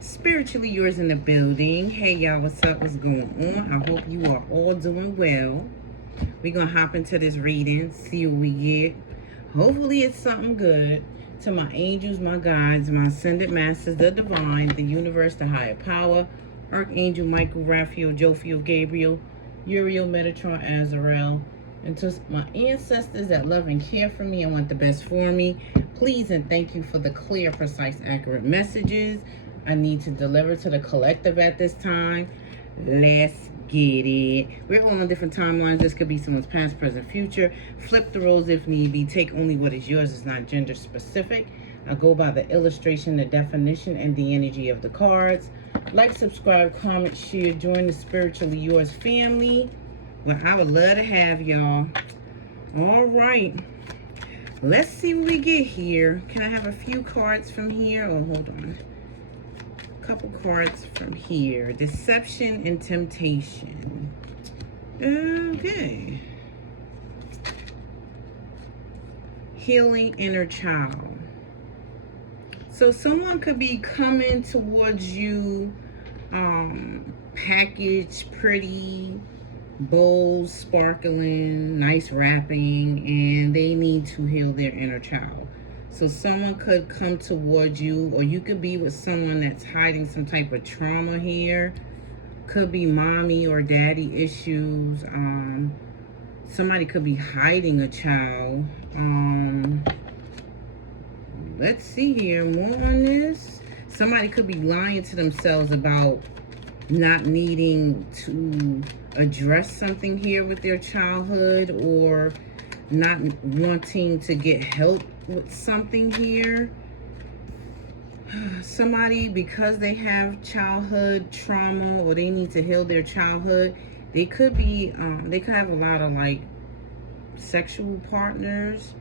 Spiritually yours in the building. Hey y'all, what's up? What's going on? I hope you are all doing well. We're gonna hop into this reading, see what we get. Hopefully it's something good. To my angels, my guides, my ascended masters, the divine, the universe, the higher power, Archangel Michael, Raphael, Jophiel, Gabriel, Uriel, Metatron, Azrael, and to my ancestors that love and care for me and want the best for me, please and thank you for the clear, precise, accurate messages I need to deliver to the collective at this time. Let's get it. We're all on different timelines. This could be someone's past, present, future. Flip the roles if need be. Take only what is yours. It's not gender specific. I go by the illustration, the definition, and the energy of the cards. Like, subscribe, comment, share. Join the Spiritually Yours family. Well, I would love to have y'all. All right. Let's see what we get here. Can I have a few cards from here? Oh, hold on. Couple cards from here. Deception and temptation. Okay. Healing inner child. So someone could be coming towards you, packaged, pretty, bowls, sparkling, nice wrapping, and they need to heal their inner child. So someone could come towards you, or you could be with someone that's hiding some type of trauma here. Could be mommy or daddy issues. Somebody could be hiding a child. Let's see here, more on this. Somebody could be lying to themselves about not needing to address something here with their childhood, or not wanting to get help with something here. Somebody, because they have childhood trauma or they need to heal their childhood, they could be they could have a lot of like sexual partners.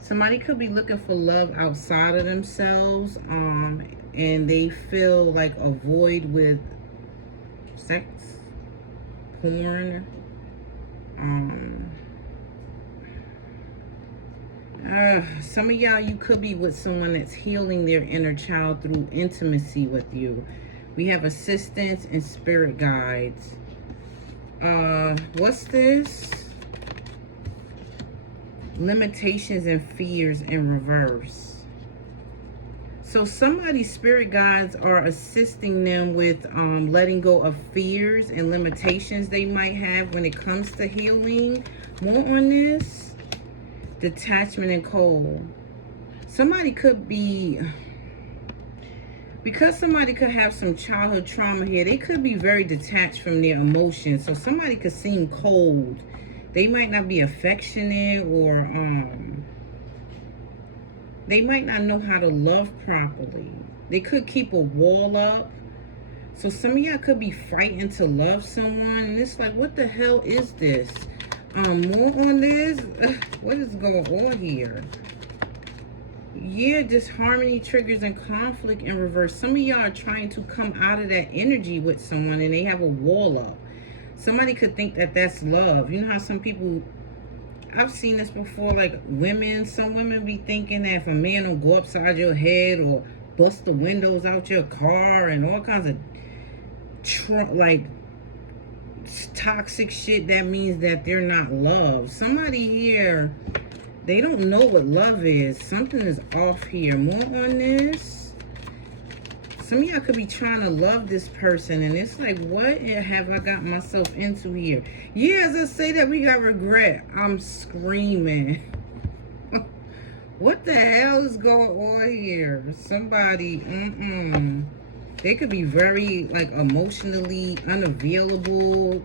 Somebody could be looking for love outside of themselves, and they feel like a void with sex, porn, some of y'all, you could be with someone that's healing their inner child through intimacy with you. We have assistance and spirit guides. What's this? Limitations and fears in reverse. So somebody's spirit guides are assisting them with letting go of fears and limitations they might have when it comes to healing. More on this. Detachment and cold. Somebody could be, because somebody could have some childhood trauma here, they could be very detached from their emotions. So somebody could seem cold. They might not be affectionate, or they might not know how to love properly. They could keep a wall up. So some of y'all could be fighting to love someone, and it's like, what the hell is this? More on this. What is going on here? Yeah, disharmony, triggers, and conflict in reverse. Some of y'all are trying to come out of that energy with someone, and they have a wall up. Somebody could think that that's love. You know how some people, I've seen this before, like women, some women be thinking that if a man will go upside your head or bust the windows out your car and all kinds of toxic shit, that means that they're not loved. Somebody here, they don't know what love is. Something is off here. More on this. Some of y'all could be trying to love this person, and it's like, what have I got myself into here? Yeah, as I say that, we got regret. I'm screaming. What the hell is going on here? Somebody, they could be very, like, emotionally unavailable.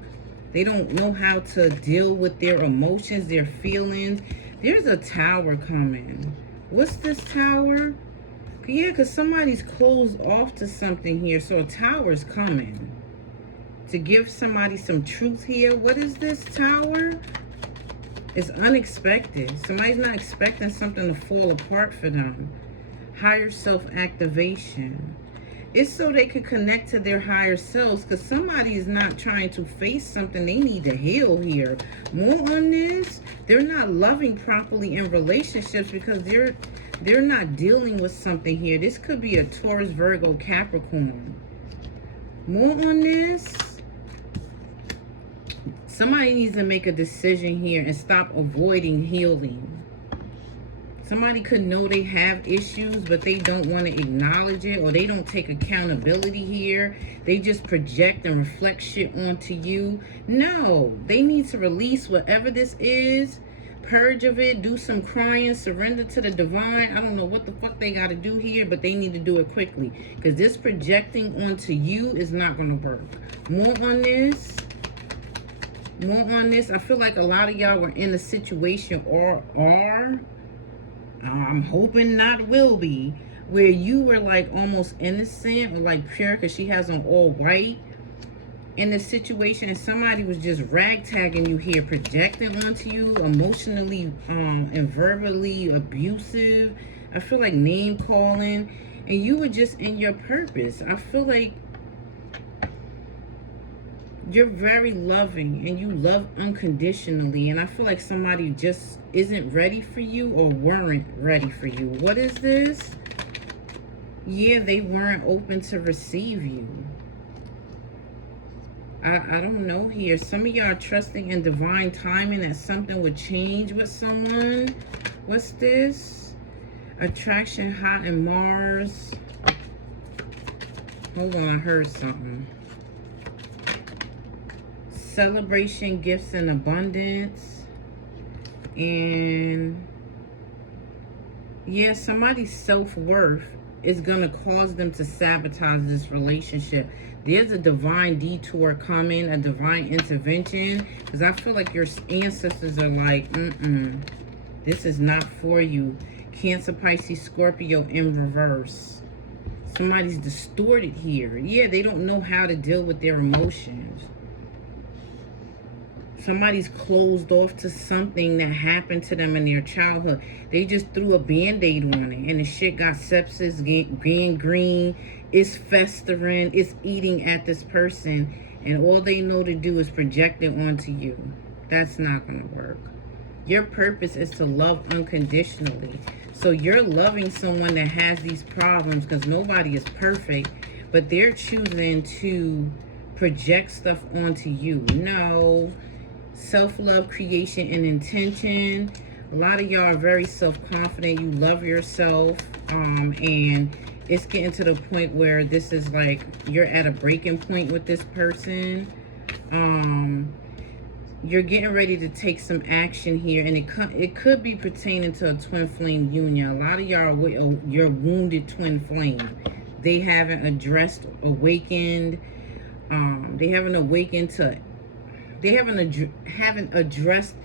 They don't know how to deal with their emotions, their feelings. There's a tower coming. What's this tower? Yeah, because somebody's closed off to something here. So a tower's coming to give somebody some truth here. What is this tower? It's unexpected. Somebody's not expecting something to fall apart for them. Higher self-activation. It's so they could connect to their higher selves, because somebody is not trying to face something they need to heal here. More on this. They're not loving properly in relationships because They're not dealing with something here. This could be a Taurus, Virgo, Capricorn. More on this. Somebody needs to make a decision here and stop avoiding healing. Somebody could know they have issues, but they don't want to acknowledge it, or they don't take accountability here. They just project and reflect shit onto you. No, they need to release whatever this is, purge of it, do some crying, surrender to the divine. I don't know what the fuck they got to do here, but they need to do it quickly, because this projecting onto you is not going to work. More on this. More on this. I feel like a lot of y'all were in a situation or are, I'm hoping not will be, where you were like almost innocent or like pure, because she has on all white in the situation, and somebody was just ragtagging you here, projecting onto you, emotionally and verbally abusive. I feel like name calling, and you were just in your purpose. I feel like you're very loving and you love unconditionally, and I feel like somebody just isn't ready for you or weren't ready for you. What is this? Yeah, they weren't open to receive you. I don't know here. Some of y'all are trusting in divine timing that something would change with someone. What's this? Attraction, hot and Mars. Hold on, I heard something. Celebration, gifts, and abundance. And yeah, somebody's self-worth is going to cause them to sabotage this relationship. There's a divine detour coming, a divine intervention, because I feel like your ancestors are like, this is not for you. Cancer, Pisces, Scorpio in reverse. Somebody's distorted here. Yeah, they don't know how to deal with their emotions. Somebody's closed off to something that happened to them in their childhood. They just threw a Band-Aid on it, and the shit got sepsis, gangrene, it's festering, it's eating at this person, and all they know to do is project it onto you. That's not going to work. Your purpose is to love unconditionally. So you're loving someone that has these problems, because nobody is perfect, but they're choosing to project stuff onto you. No. Self-love, creation, and intention. A lot of y'all are very self-confident. You love yourself, and it's getting to the point where this is like you're at a breaking point with this person. You're getting ready to take some action here, and it could be pertaining to a twin flame union. A lot of y'all are your wounded twin flame. They haven't awakened. They haven't awakened to. They haven't addressed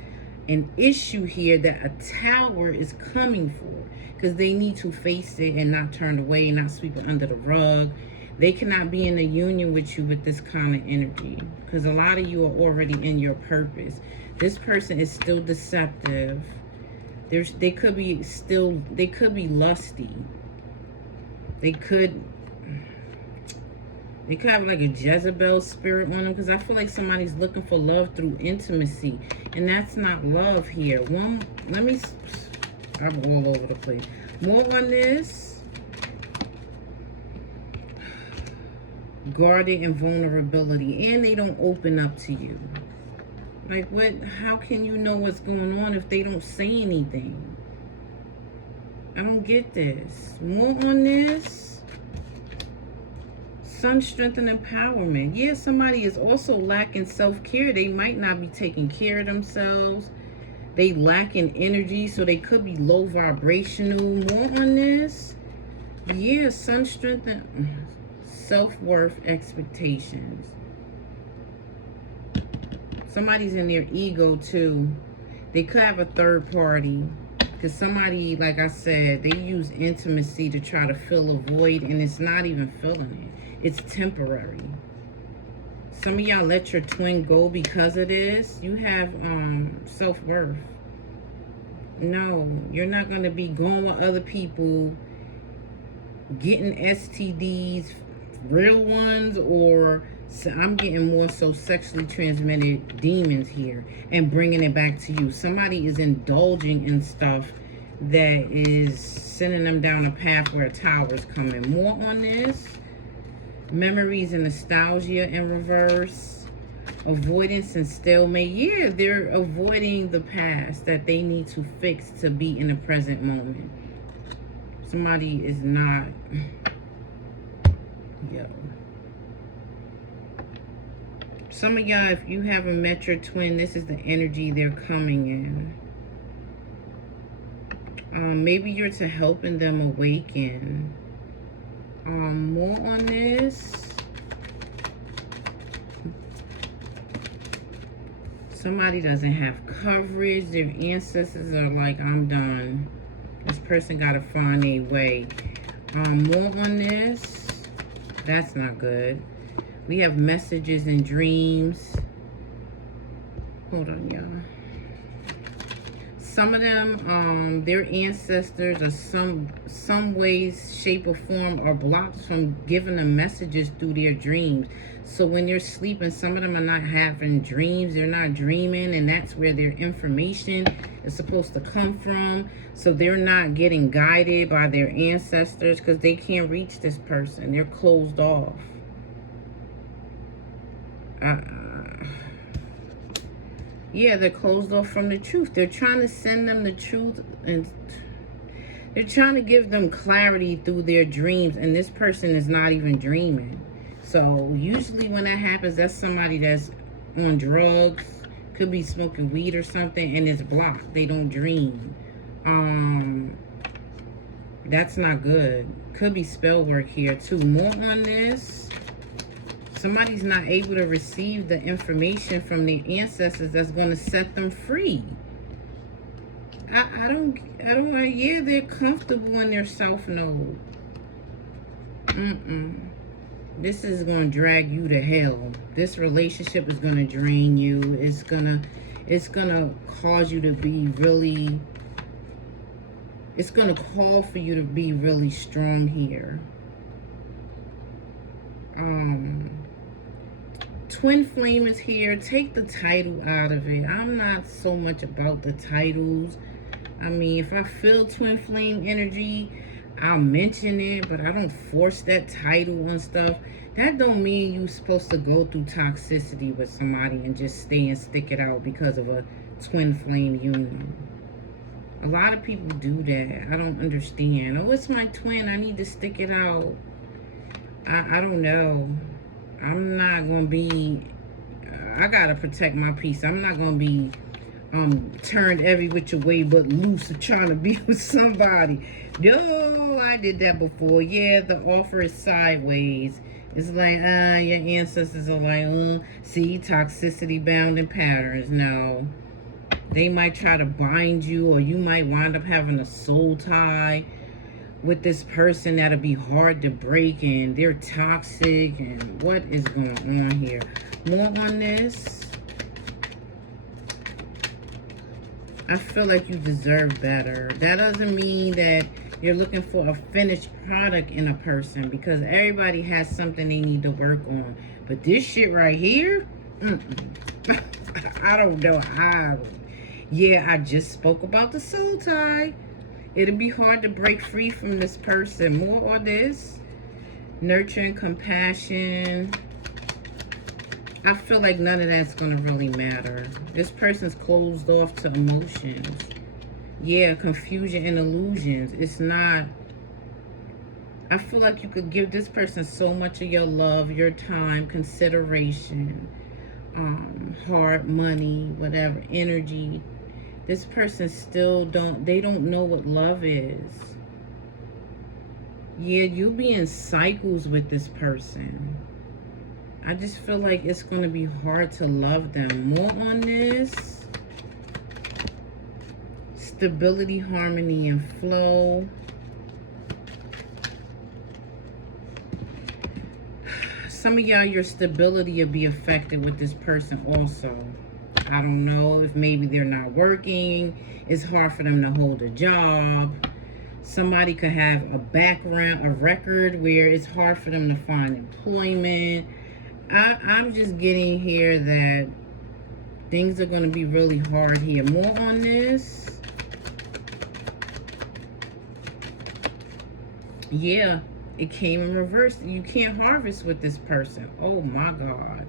an issue here that a tower is coming for, because they need to face it and not turn away, not sweep it under the rug. They cannot be in a union with you with this kind of energy, because a lot of you are already in your purpose. This person is still deceptive. They could be lusty. They could have like a Jezebel spirit on them, because I feel like somebody's looking for love through intimacy, and that's not love here. I'm all over the place. More on this. Guarded and vulnerability, and they don't open up to you. Like, what? How can you know what's going on if they don't say anything? I don't get this. More on this. Sun, strength, and empowerment. Yeah, somebody is also lacking self-care. They might not be taking care of themselves. They lack in energy, so they could be low vibrational. More on this. Yeah, sun, strength, and self-worth, expectations. Somebody's in their ego too. They could have a third party, because somebody, like I said, they use intimacy to try to fill a void, and it's not even filling it. It's temporary. Some of y'all let your twin go because of this. You have self-worth. No, you're not going to be going with other people, getting STDs, real ones, or I'm getting more so sexually transmitted demons here, and bringing it back to you. Somebody is indulging in stuff that is sending them down a path where a tower is coming. More on this. Memories and nostalgia in reverse. Avoidance and stalemate. Yeah, they're avoiding the past that they need to fix to be in the present moment. Somebody is not... Yo. Some of y'all, if you haven't met your twin, this is the energy they're coming in. Maybe you're to helping them awaken. More on this. Somebody doesn't have coverage. Their ancestors are like, I'm done. This person got to find a way. More on this. That's not good. We have messages and dreams. Hold on, y'all. Some of them, their ancestors or some ways, shape, or form are blocked from giving them messages through their dreams. So when they're sleeping, some of them are not having dreams. They're not dreaming, and that's where their information is supposed to come from. So they're not getting guided by their ancestors because they can't reach this person. They're closed off. Yeah, they're closed off from the truth. They're trying to send them the truth, and they're trying to give them clarity through their dreams, and this person is not even dreaming. So usually when that happens, that's somebody that's on drugs, could be smoking weed or something, and it's blocked. They don't dream. That's not good. Could be spell work here too. More on this. Somebody's not able to receive the information from their ancestors that's going to set them free. I don't want. Yeah, they're comfortable in their self-know. This is going to drag you to hell. This relationship is going to drain you. It's gonna cause you to be really. It's going to call for you to be really strong here. Twin flame is here. Take the title out of it. I'm not so much about the titles. I mean, if I feel twin flame energy, I'll mention it, but I don't force that title on stuff. That don't mean you're supposed to go through toxicity with somebody and just stay and stick it out because of a twin flame union. A lot of people do that. I don't understand. Oh, it's my twin. I need to stick it out. I don't know. I'm not going to be... I got to protect my peace. I'm not going to be turned every which way but loose and trying to be with somebody. No, I did that before. Yeah, the offer is sideways. It's like, your ancestors are like, see, toxicity bound in patterns. No. They might try to bind you, or you might wind up having a soul tie with this person that'll be hard to break, and they're toxic. And what is going on here? More on this. I feel like you deserve better. That doesn't mean that you're looking for a finished product in a person, because everybody has something they need to work on. But this shit right here, I don't know. Yeah, I just spoke about the soul tie. It'll be hard to break free from this person. More on this. Nurturing, compassion. I feel like none of that's going to really matter. This person's closed off to emotions. Yeah, confusion and illusions. It's not... I feel like you could give this person so much of your love, your time, consideration, heart, money, whatever, energy. This person still they don't know what love is. Yeah, you'll be in cycles with this person. I just feel like it's going to be hard to love them. More on this. Stability, harmony, and flow. Some of y'all, your stability will be affected with this person also. I don't know if maybe they're not working. It's hard for them to hold a job. Somebody could have a background, a record where it's hard for them to find employment. I'm just getting here that things are going to be really hard here. More on this. Yeah, it came in reverse. You can't harvest with this person. Oh my God.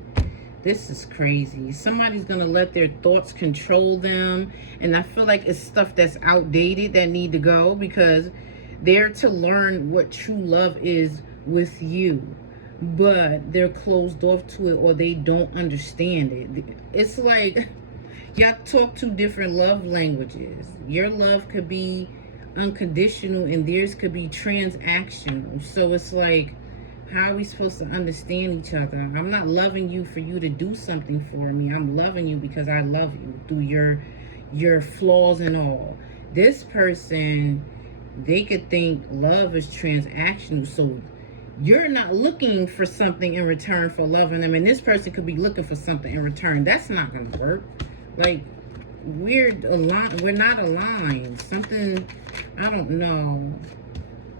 This is crazy. Somebody's going to let their thoughts control them. And I feel like it's stuff that's outdated that need to go, because they're to learn what true love is with you. But they're closed off to it, or they don't understand it. It's like y'all talk two different love languages. Your love could be unconditional and theirs could be transactional. So it's like, how are we supposed to understand each other? I'm not loving you for you to do something for me. I'm loving you because I love you through your flaws and all. This person, they could think love is transactional. So you're not looking for something in return for loving them. And this person could be looking for something in return. That's not going to work. Like, we're not aligned. Something, I don't know.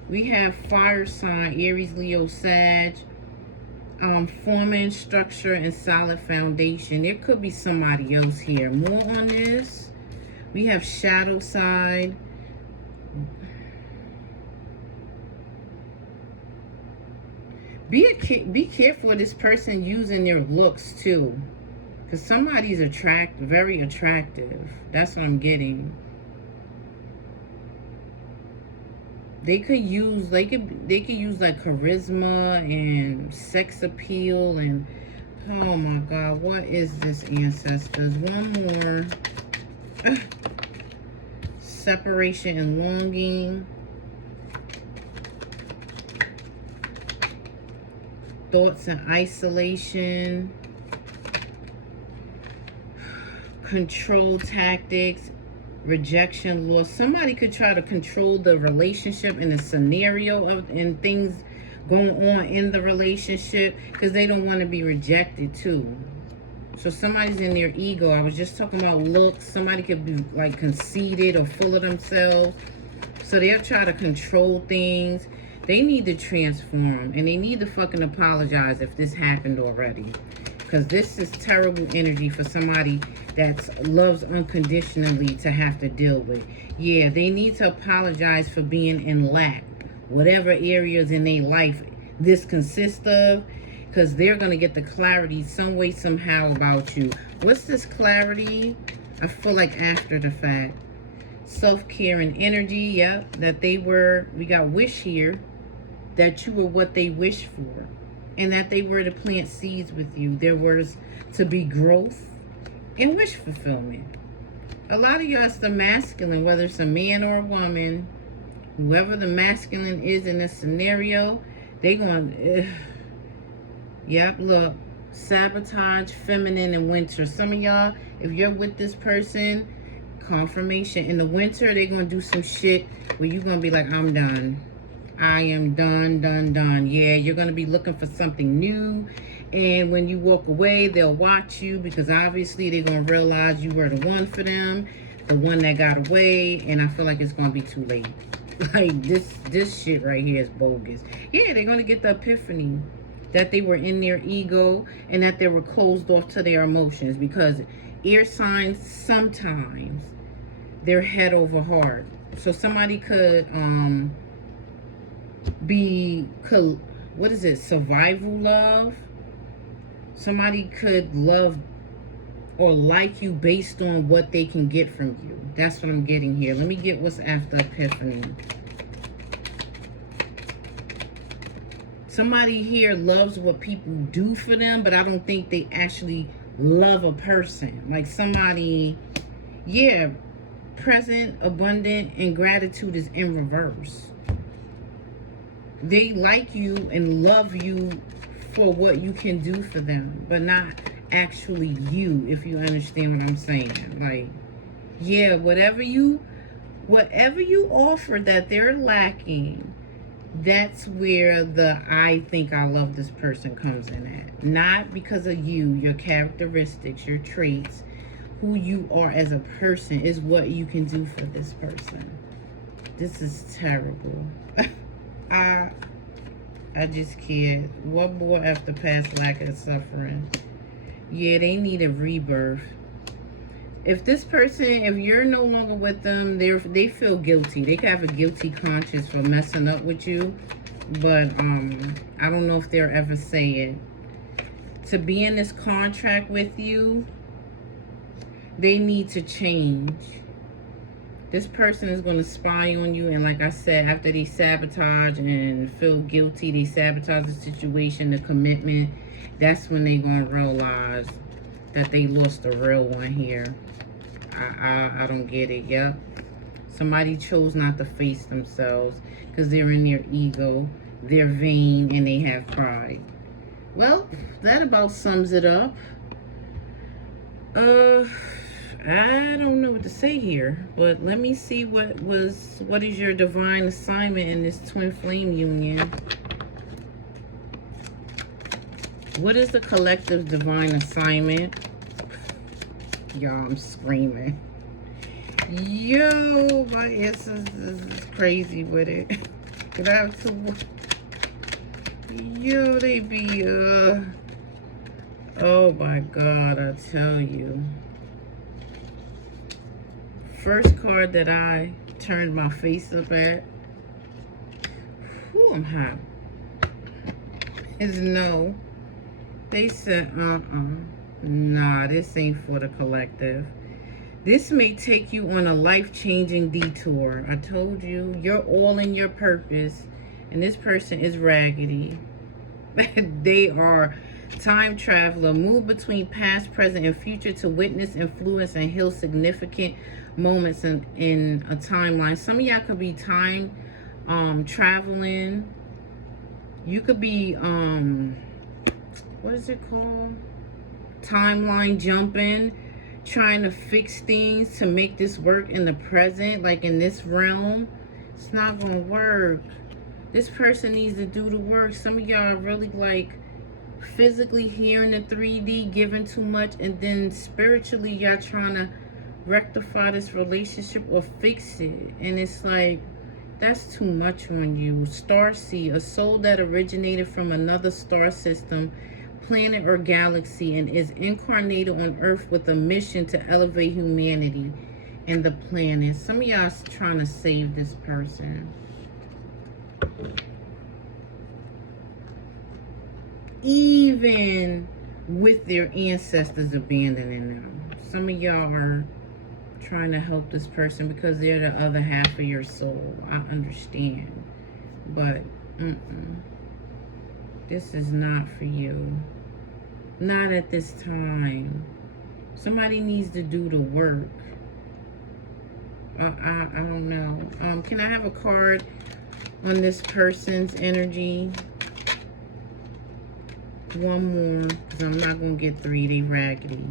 We have fire sign, Aries, Leo, Sag, forming structure and solid foundation. There could be somebody else here. More on this. We have shadow side. Be careful of this person using their looks too, because somebody's very attractive. That's what I'm getting. They could use like charisma and sex appeal and, oh my God, what is this, ancestors? One more. Separation and longing. Thoughts and isolation. Control tactics. Rejection, loss. Somebody could try to control the relationship and the scenario and things going on in the relationship, because they don't want to be rejected too. So somebody's in their ego. I was just talking about looks. Somebody could be like conceited or full of themselves. So they'll try to control things. They need to transform, and they need to fucking apologize if this happened already. Because this is terrible energy for somebody that loves unconditionally to have to deal with. Yeah, they need to apologize for being in lack. Whatever areas in their life this consists of. Because they're going to get the clarity some way, somehow about you. What's this clarity? I feel like after the fact. Self-care and energy. Yep, that they were, we got wish here. That you were what they wished for. And that they were to plant seeds with you. There was to be growth and wish fulfillment. A lot of y'all, it's the masculine, whether it's a man or a woman, whoever the masculine is in this scenario, they going, yep, look, sabotage, feminine, and winter. Some of y'all, if you're with this person, confirmation. In the winter, they're going to do some shit where you're going to be like, I'm done. I am done. Yeah, you're going to be looking for something new. And when you walk away, they'll watch you, because obviously they're going to realize you were the one for them, the one that got away. And I feel like it's going to be too late. Like, this shit right here is bogus. Yeah, they're going to get the epiphany that they were in their ego and that they were closed off to their emotions, because air signs, sometimes they're head over heart. So somebody could what is it, survival love. Somebody could love or like you based on what they can get from you. That's what I'm getting here. Let me get what's after epiphany. Somebody here loves what people do for them, but I don't think they actually love a person. Like somebody, yeah, present, abundant, and gratitude is in reverse. They like you and love you for what you can do for them, but not actually you, if you understand what I'm saying. Like, yeah, whatever you offer that they're lacking, that's where the I think I love this person comes in at. Not because of you, your characteristics, your traits, who you are as a person is what you can do for this person. This is terrible. I just can't. What more after past lack of suffering? Yeah, they need a rebirth. if this person, if you're no longer with them, they feel guilty. They could have a guilty conscience for messing up with you. But I don't know if they'll ever say it. To be in this contract with you, they need to change. This person is going to spy on you, and like I said, after they sabotage and feel guilty, they sabotage the situation, the commitment, that's when they're going to realize that they lost a real one here. I don't get it. Yep. Somebody chose not to face themselves because they're in their ego, they're vain, and they have pride. Well, that about sums it up. I don't know what to say here, but let me see what is your divine assignment in this twin flame union. What is the collective divine assignment? Y'all, I'm screaming. Yo, my essence is crazy with it. But I have to. Yo, they be oh my God, I tell you. First card that I turned my face up at. Whew, I'm hot. Is no. They said, nah, this ain't for the collective. This may take you on a life-changing detour. I told you, you're all in your purpose. And this person is raggedy. They are time traveler. Move between past, present, and future to witness, influence, and heal significant moments in a timeline. Some of y'all could be time traveling. You could be what is it called? Timeline jumping, trying to fix things to make this work in the present, like in this realm. It's not gonna work. This person needs to do the work. Some of y'all are really like physically here in the 3D, giving too much, and then spiritually y'all trying to rectify this relationship or fix it, and it's like that's too much on you. Starseed, a soul that originated from another star system, planet, or galaxy, and is incarnated on Earth with a mission to elevate humanity and the planet. Some of y'all trying to save this person. Even with their ancestors abandoning them. Some of y'all are trying to help this person because they're the other half of your soul. I understand. But this is not for you. Not at this time. Somebody needs to do the work. I don't know. Can I have a card on this person's energy? One more, because I'm not going to get three. They raggedy.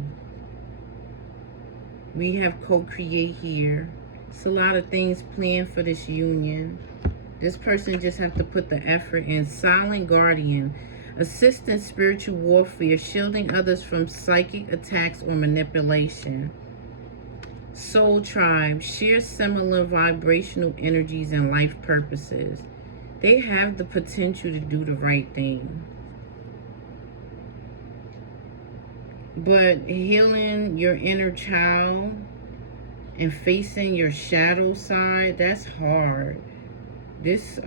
We have co-create here. It's a lot of things planned for this union. This person just have to put the effort in. Silent guardian. Assisting spiritual warfare. Shielding others from psychic attacks or manipulation. Soul tribe. Share similar vibrational energies and life purposes. They have the potential to do the right thing. But healing your inner child and facing your shadow side, that's hard. This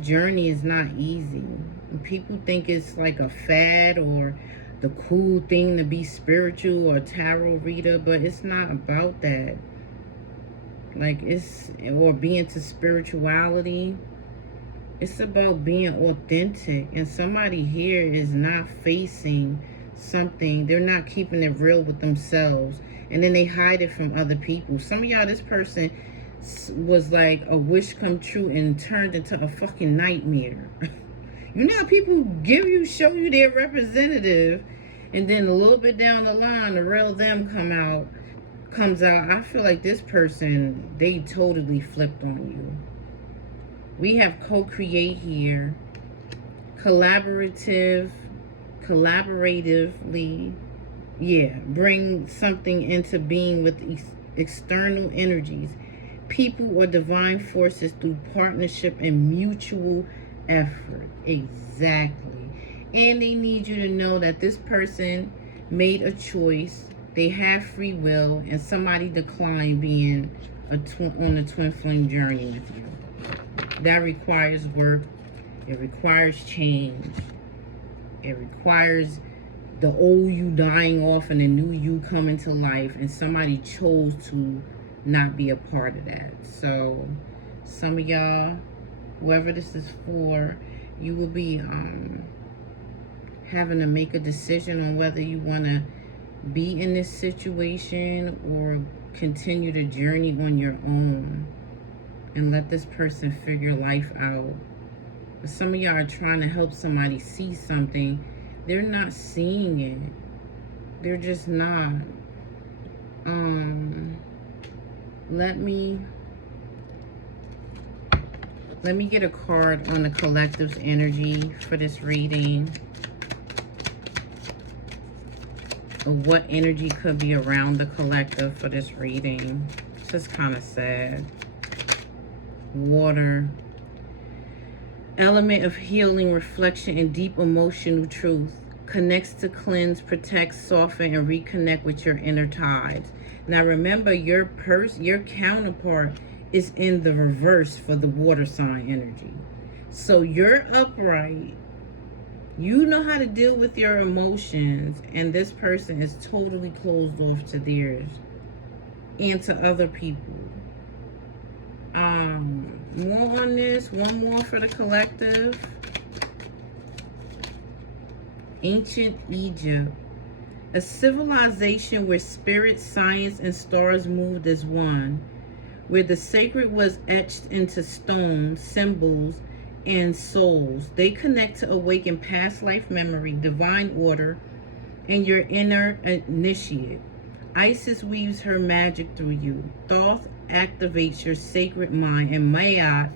journey is not easy. People think it's like a fad or the cool thing to be spiritual or tarot reader, but it's not about that. Like or being to spirituality. It's about being authentic. And somebody here is not facing something. They're not keeping it real with themselves, and then they hide it from other people. Some of y'all, this person was like a wish come true and turned into a fucking nightmare. You know how people show you their representative, and then a little bit down the line the real them comes out. I feel like this person, they totally flipped on you. We have co-create here. Collaboratively, bring something into being with external energies, people, or divine forces through partnership and mutual effort. Exactly. And they need you to know that this person made a choice They have free will, and somebody declined being on a twin flame journey with you. That requires work. It requires change. It requires the old you dying off and the new you coming to life, and somebody chose to not be a part of that. So some of y'all, whoever this is for, you will be having to make a decision on whether you want to be in this situation or continue the journey on your own and let this person figure life out. But some of y'all are trying to help somebody see something. They're not seeing it. They're just not. Let me get a card on the collective's energy for this reading. Of what energy could be around the collective for this reading. It's just kind of sad. Water. Element of healing, reflection, and deep emotional truth. Connects to cleanse, protect, soften, and reconnect with your inner tides. Now remember, your counterpart is in the reverse for the water sign energy. So you're upright. You know how to deal with your emotions, and this person is totally closed off to theirs and to other people. More on this. One more for the collective. Ancient Egypt. A civilization where spirit, science, and stars moved as one. Where the sacred was etched into stone, symbols, and souls. They connect to awaken past life memory, divine order, and your inner initiate. Isis weaves her magic through you. Thoth activates your sacred mind, and Maat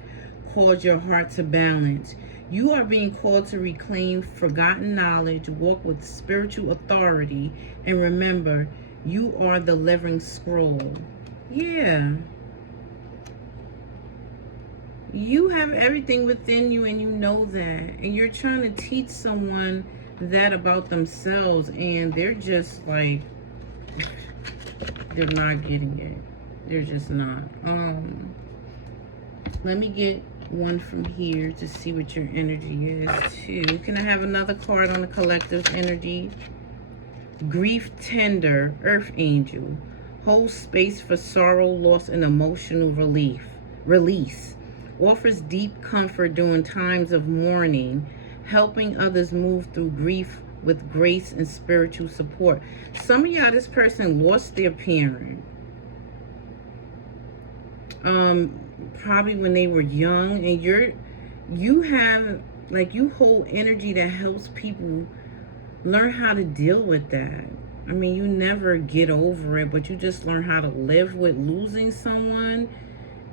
calls your heart to balance. You are being called to reclaim forgotten knowledge, walk with spiritual authority, and remember, you are the living scroll. Yeah. You have everything within you, and you know that. And you're trying to teach someone that about themselves, and they're just like, they're not getting it. They're just not. Let me get one from here to see what your energy is too. Can I have another card on the collective energy? Grief tender, earth angel. Holds space for sorrow, loss, and emotional release. Offers deep comfort during times of mourning, helping others move through grief with grace and spiritual support. Some of y'all, this person lost their parent. Probably when they were young, and you have, like, you hold energy that helps people learn how to deal with that. I mean, you never get over it, but you just learn how to live with losing someone.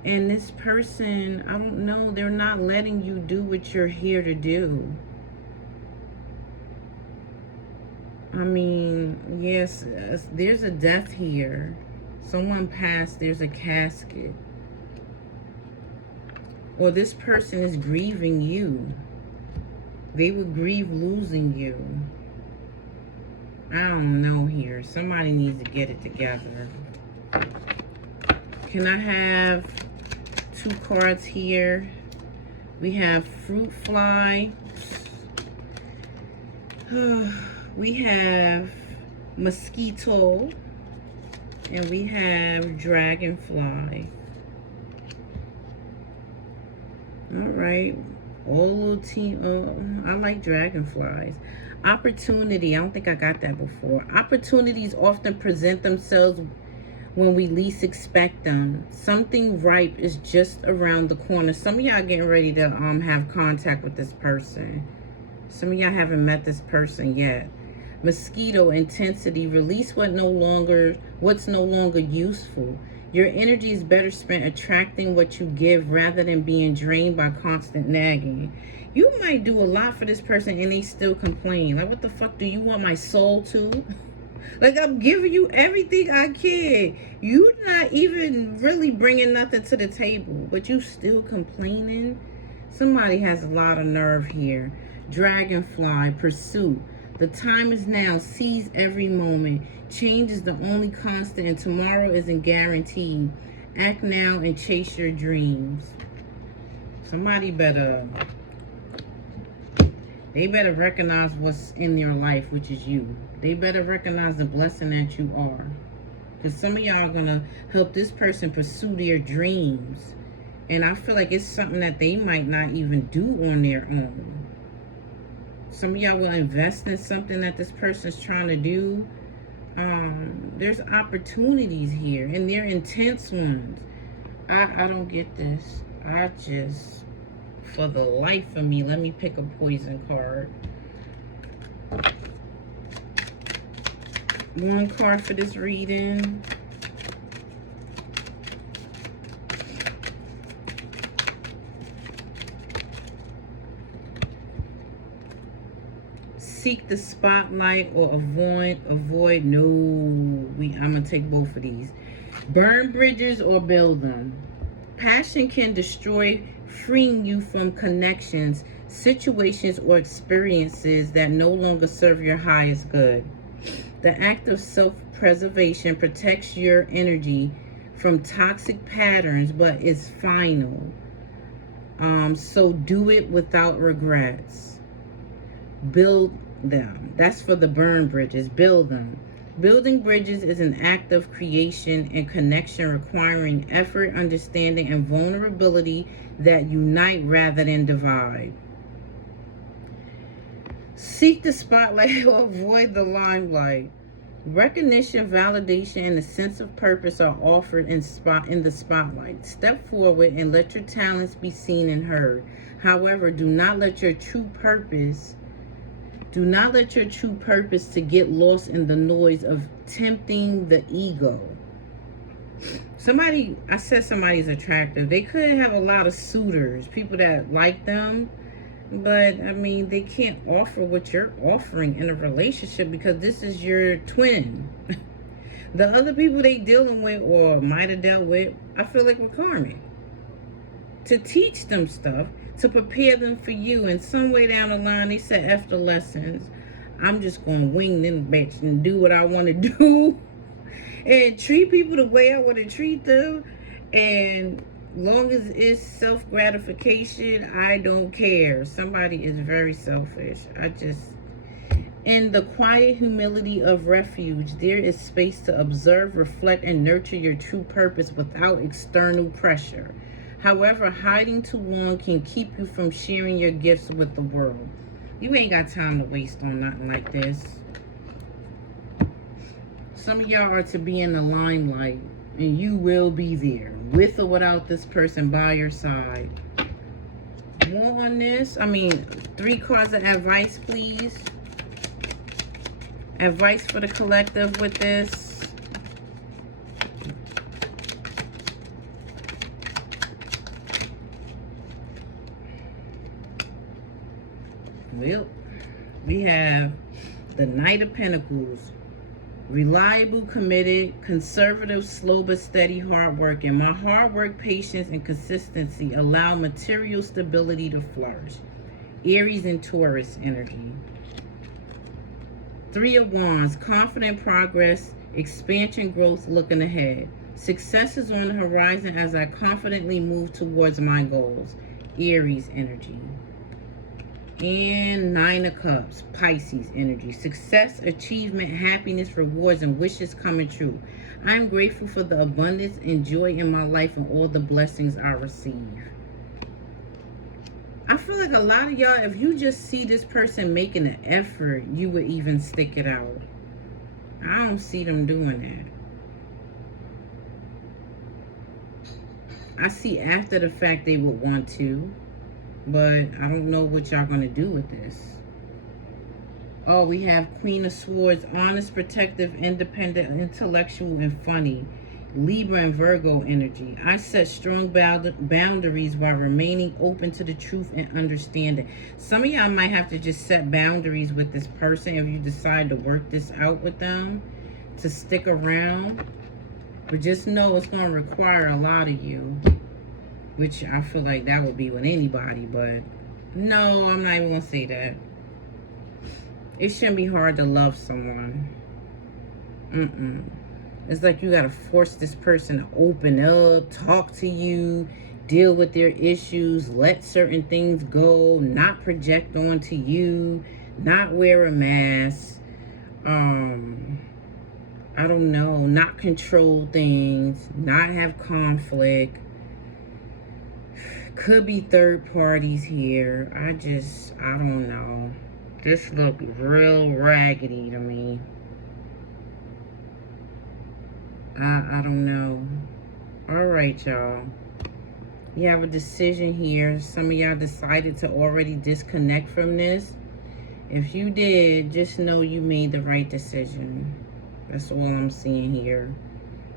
And this person, I don't know, they're not letting you do what you're here to do. I mean, yes, there's a death here. Someone passed, there's a casket. Or this person is grieving you. They would grieve losing you. I don't know here. Somebody needs to get it together. Can I have 2 cards here? We have fruit fly. We have mosquito. And we have dragonfly. Alright. All little team. I like dragonflies. Opportunity. I don't think I got that before. Opportunities often present themselves when we least expect them. Something ripe is just around the corner. Some of y'all getting ready to have contact with this person. Some of y'all haven't met this person yet. Mosquito, intensity. Release what's no longer useful. Your energy is better spent attracting what you give rather than being drained by constant nagging. You might do a lot for this person and they still complain. Like, what the fuck, do you want my soul too? Like, I'm giving you everything I can. You not even really bringing nothing to the table, but you still complaining? Somebody has a lot of nerve here. Dragonfly, pursuit. The time is now. Seize every moment. Change is the only constant, and tomorrow isn't guaranteed. Act now and chase your dreams. Somebody better, they better recognize what's in their life, which is you. They better recognize the blessing that you are. Because some of y'all are going to help this person pursue their dreams. And I feel like it's something that they might not even do on their own. Some of y'all will invest in something that this person's trying to do. There's opportunities here, and they're intense ones. I don't get this. I just, for the life of me, let me pick a poison card. One card for this reading. Seek the spotlight or avoid. No, I'm gonna take both of these. Burn bridges or build them. Passion can destroy, freeing you from connections, situations, or experiences that no longer serve your highest good. The act of self-preservation protects your energy from toxic patterns, but is final. So do it without regrets. Build them. That's for the burn bridges. Build them. Building bridges is an act of creation and connection requiring effort, understanding, and vulnerability that unite rather than divide. Seek the spotlight or avoid the limelight. Recognition, validation, and a sense of purpose are offered in the spotlight. Step forward and let your talents be seen and heard. However, do not let your true purpose to get lost in the noise of tempting the ego. I said somebody's attractive. They could have a lot of suitors, people that like them, but I mean, they can't offer what you're offering in a relationship because this is your twin. The other people they dealing with or might have dealt with, I feel like were karmic. To teach them stuff, to prepare them for you. And some way down the line, they said, after lessons, I'm just going to wing them bitch and do what I want to do. And treat people the way I want to treat them. And long as it's self-gratification, I don't care. Somebody is very selfish. In the quiet humility of refuge, there is space to observe, reflect, and nurture your true purpose without external pressure. However, hiding too long can keep you from sharing your gifts with the world. You ain't got time to waste on nothing like this. Some of y'all are to be in the limelight, and you will be there, with or without this person by your side. More on this. 3 cards of advice, please. Advice for the collective with this. Well, we have the Knight of Pentacles. Reliable, committed, conservative, slow but steady, hardworking. My hard work, patience, and consistency allow material stability to flourish. Aries and Taurus energy. 3 of Wands. Confident progress, expansion, growth, looking ahead. Success is on the horizon as I confidently move towards my goals. Aries energy. And 9 of Cups, Pisces energy. Success, achievement, happiness, rewards, and wishes coming true. I am grateful for the abundance and joy in my life and all the blessings I receive. I feel like a lot of y'all, if you just see this person making an effort, you would even stick it out. I don't see them doing that. I see after the fact they would want to. But I don't know what y'all going to do with this. Oh, we have Queen of Swords. Honest, protective, independent, intellectual, and funny. Libra and Virgo energy. I set strong boundaries while remaining open to the truth and understanding. Some of y'all might have to just set boundaries with this person if you decide to work this out with them. To stick around. But just know it's going to require a lot of you. Which I feel like that would be with anybody, but no, I'm not even going to say that. It shouldn't be hard to love someone. It's like you gotta force this person to open up, talk to you, deal with their issues, let certain things go, not project onto you, not wear a mask, I don't know, not control things, not have conflict. Could be third parties here. I don't know. This look real raggedy to me. I don't know. All right, y'all. You have a decision here. Some of y'all decided to already disconnect from this. If you did, just know you made the right decision. That's all I'm seeing here.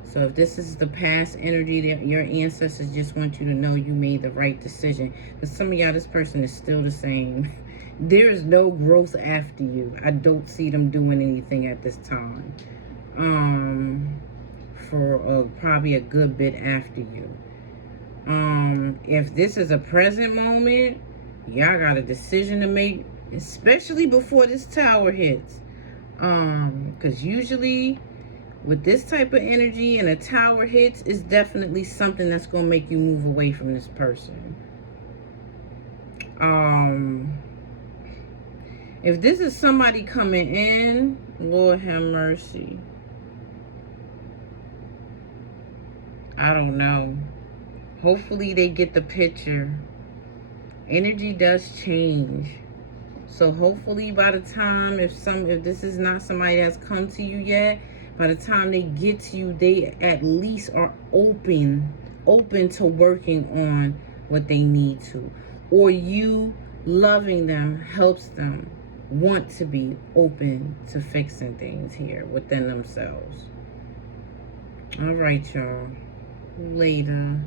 So if this is the past energy, that your ancestors just want you to know you made the right decision. Because some of y'all, this person is still the same. There is no growth after you. I don't see them doing anything at this time. For probably a good bit after you. If this is a present moment, y'all got a decision to make, especially before this tower hits. Because usually with this type of energy and a tower hits, it's definitely something that's going to make you move away from this person. If this is somebody coming in, Lord have mercy. I don't know. Hopefully they get the picture. Energy does change. So hopefully by the time, if this is not somebody that's come to you yet, by the time they get to you, they at least are open to working on what they need to. Or you loving them helps them want to be open to fixing things here within themselves. All right, y'all. Later.